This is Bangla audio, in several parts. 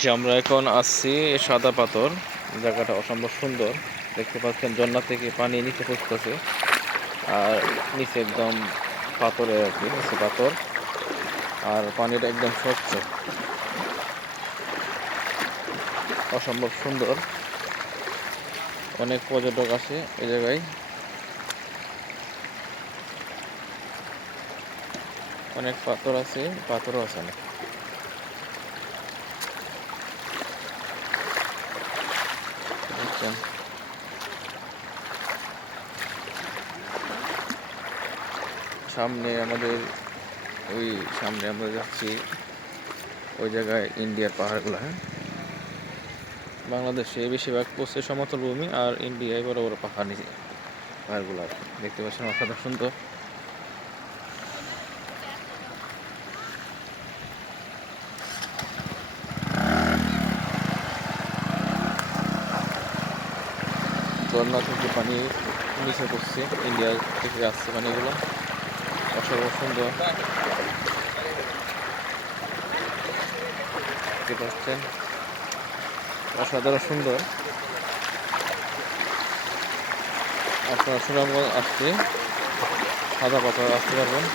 যে আমরা এখন আসছি সাদা পাথর। জায়গাটা অসম্ভব সুন্দর। দেখতে পাচ্ছেন ঝর্ণা থেকে পানি নিচে পড়তেছে, আর নিচে একদম পাথরে আর কি, নিচে পাথর, আর পানিটা একদম স্বচ্ছ, অসম্ভব সুন্দর। অনেক পর্যটক আসে এই জায়গায়। অনেক পাথর আছে, পাথরও আছে অনেক। বুঝছেন? সামনে আমাদের ওই সামনে আমরা যাচ্ছি, ওই জায়গায় ইন্ডিয়ার পাহাড়গুলো। হ্যাঁ, বাংলাদেশে বেশিরভাগ পড়ছে সমতল ভূমি, আর ইন্ডিয়ায় বড় বড় পাহাড়, নিচে পাহাড়গুলো দেখতে পাচ্ছেন, অসাধারণ সুন্দর। ঝর্ণা থেকে পানি নিচে পড়ছে, ইন্ডিয়া থেকে আসছে পানিগুলো, অসাধারণ সুন্দর। দেখতে পাচ্ছেন, অসাধারণ সুন্দর। আপনারা সুনামগঞ্জ আসতে সাদা পাথর আসতে পারবেন।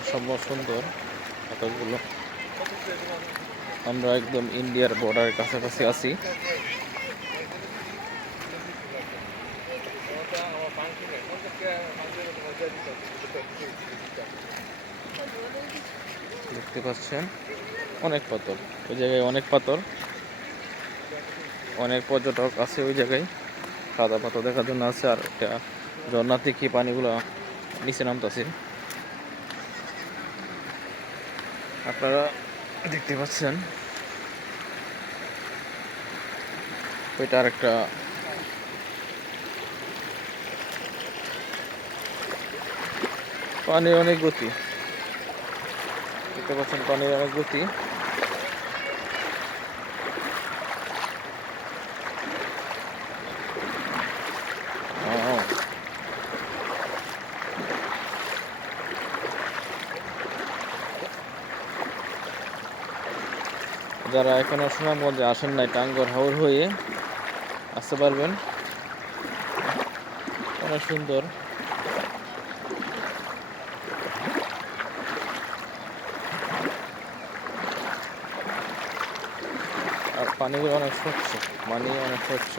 অসম্ভব সুন্দর পাথরগুলো। আমরা একদম ইন্ডিয়ার বর্ডারের কাছাকাছি আছি। দেখতে পাচ্ছেন অনেক পাথর, ওই জায়গায় অনেক পাথর, অনেক পর্যটক আছে ওই জায়গায়। সাদা পাথর দেখার জন্য আছে, আর এটা ঝর্ণা থেকে পানিগুলো নিচে নামতেছে, আপনারা দেখতে পাচ্ছেন। ওইটা আর একটা পানির অনেক গতি, দেখতে পাচ্ছেন পানির অনেক গতি। যারা এখনো সুনামগঞ্জে আসেন নাই, টাঙ্গর হাওর হয়ে আসতে পারবেন, অনেক সুন্দর। আর পানিগুলো অনেক স্বচ্ছ, পানি অনেক স্বচ্ছ।